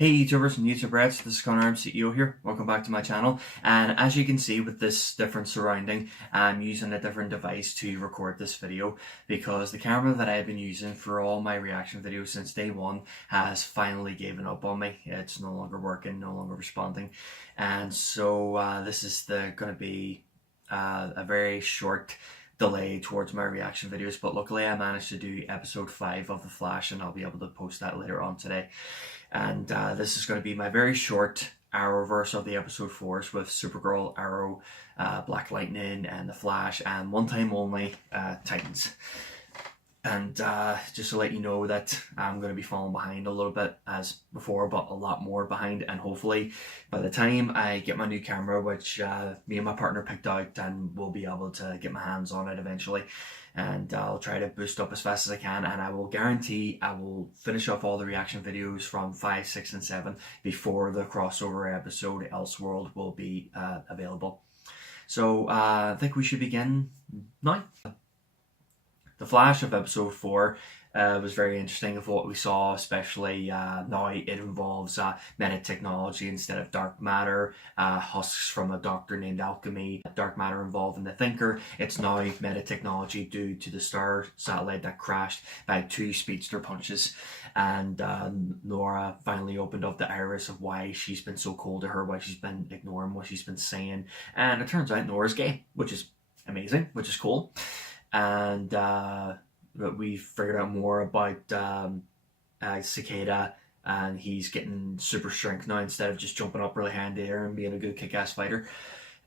Hey YouTubers and YouTuberettes, this is ConorArmCEO here. Welcome back to my channel. And as you can see with this different surrounding, I'm using a different device to record this video because the camera that I've been using for all my reaction videos since day one has finally given up on me. It's no longer working, no longer responding. And so this is going to be a very short delay towards my reaction videos, but luckily I managed to do episode 5 of The Flash and I'll be able to post that later on today. And this is going to be my very short Arrowverse of the episode 4's with Supergirl, Arrow, Black Lightning, and The Flash, and one time only Titans. And just to let you know that I'm going to be falling behind a little bit as before, but a lot more behind. And hopefully by the time I get my new camera, which me and my partner picked out, and we'll be able to get my hands on it eventually. And I'll try to boost up as fast as I can, and I will guarantee I will finish off all the reaction videos from 5, 6, and 7 before the crossover episode Elseworld will be available. So I think we should begin now. The Flash of episode 4 was very interesting of what we saw, especially now it involves meta-technology instead of dark matter, husks from a doctor named Alchemy, dark matter involved in the Thinker. It's now meta-technology due to the Star satellite that crashed by 2 speedster punches, and Nora finally opened up the iris of why she's been so cold to her, why she's been ignoring what she's been saying, and it turns out Nora's gay, which is amazing, which is cool. And we figured out more about Cicada, and he's getting super strength now instead of just jumping up really high in the air and being a good kick-ass fighter.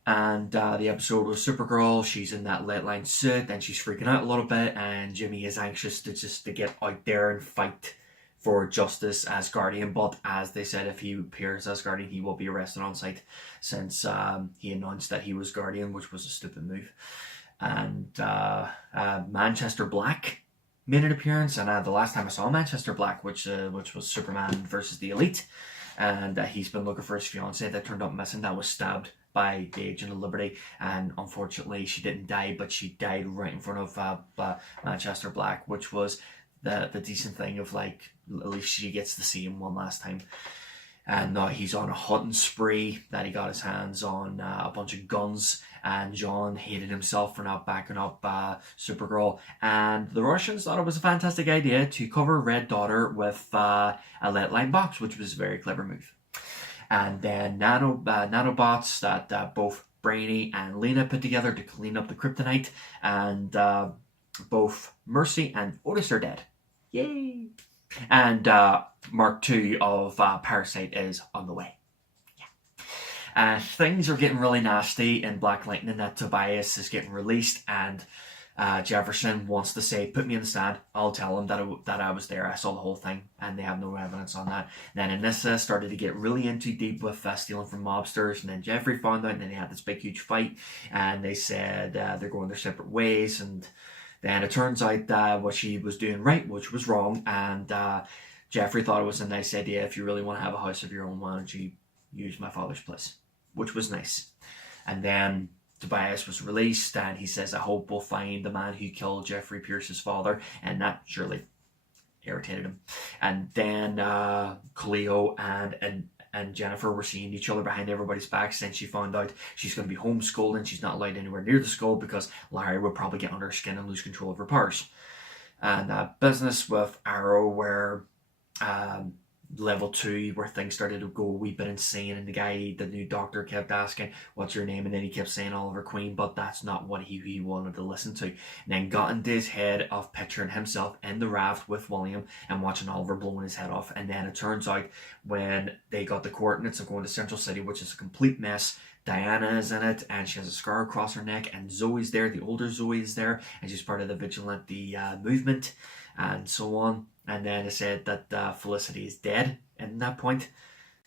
And the episode was Supergirl. She's in that lead line suit and she's freaking out a little bit, and Jimmy is anxious to get out there and fight for justice as Guardian, but as they said, if he appears as Guardian, he will be arrested on sight, since he announced that he was Guardian, which was a stupid move. And Manchester Black made an appearance, and the last time I saw Manchester Black, which was Superman versus the Elite, and he's been looking for his fiancée that turned up missing, that was stabbed by the Agent of Liberty, and unfortunately she didn't die, but she died right in front of Manchester Black, which was the decent thing of, like, at least she gets to see him one last time. And now he's on a hunting spree that he got his hands on a bunch of guns, and John hated himself for not backing up Supergirl, and the Russians thought it was a fantastic idea to cover Red Daughter with a lead line box, which was a very clever move. And then nanobots that both Brainy and Lena put together to clean up the kryptonite, and both Mercy and Otis are dead. Yay! And Mark II of Parasite is on the way. Yeah. Things are getting really nasty in Black Lightning. That Tobias is getting released, and Jefferson wants to say, put me in the stand, I'll tell him that I was there, I saw the whole thing, and they have no evidence on that. And then Anissa started to get really into deep with stealing from mobsters, and then Jeffrey found out, and then they had this big huge fight, and they said they're going their separate ways, and then it turns out what she was doing right, which was wrong, and Jeffrey thought it was a nice idea. If you really want to have a house of your own, why don't you use my father's place? Which was nice. And then Tobias was released, and he says, I hope we'll find the man who killed Jeffrey Pierce's father, and that surely irritated him. And then Cleo and Jennifer were seeing each other behind everybody's backs since she found out she's going to be homeschooled and she's not allowed anywhere near the school because Larry would probably get under her skin and lose control of her powers. And business with Arrow, where level 2, where things started to go a wee bit insane, and the new doctor kept asking, what's your name? And then he kept saying Oliver Queen, but that's not what he wanted to listen to. And then got into his head of picturing himself in the raft with William and watching Oliver blowing his head off. And then it turns out when they got the coordinates of going to Central City, which is a complete mess, Diana is in it, and she has a scar across her neck, and Zoe's there, the older Zoe is there, and she's part of the vigilante movement, and so on. And then it said that Felicity is dead in that point.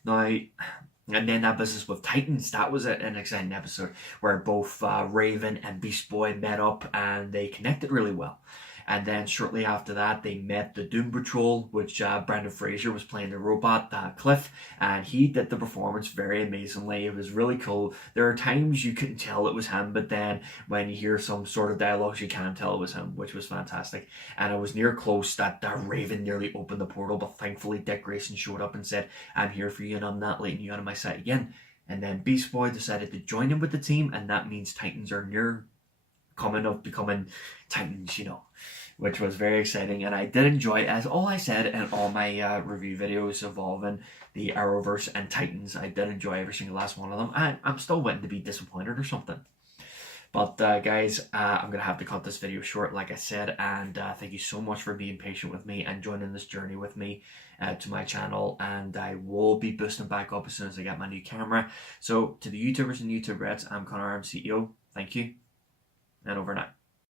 Now, and then that business with Titans, that was an exciting episode where both Raven and Beast Boy met up and they connected really well. And then shortly after that, they met the Doom Patrol, which Brendan Fraser was playing the robot, Cliff, and he did the performance very amazingly. It was really cool. There are times you couldn't tell it was him, but then when you hear some sort of dialogue, you can tell it was him, which was fantastic. And I was near close that Raven nearly opened the portal, but thankfully Dick Grayson showed up and said, "I'm here for you and I'm not letting you out of my sight again." And then Beast Boy decided to join him with the team, and that means Titans are near coming up becoming Titans, which was very exciting. And I did enjoy, as all I said in all my review videos involving the Arrowverse and Titans, I did enjoy every single last one of them. And I'm still waiting to be disappointed or something. But guys, I'm going to have to cut this video short, like I said, and thank you so much for being patient with me and joining this journey with me to my channel, and I will be boosting back up as soon as I get my new camera. So to the YouTubers and YouTuberettes, I'm ConorArmCEO. Thank you, and over and out.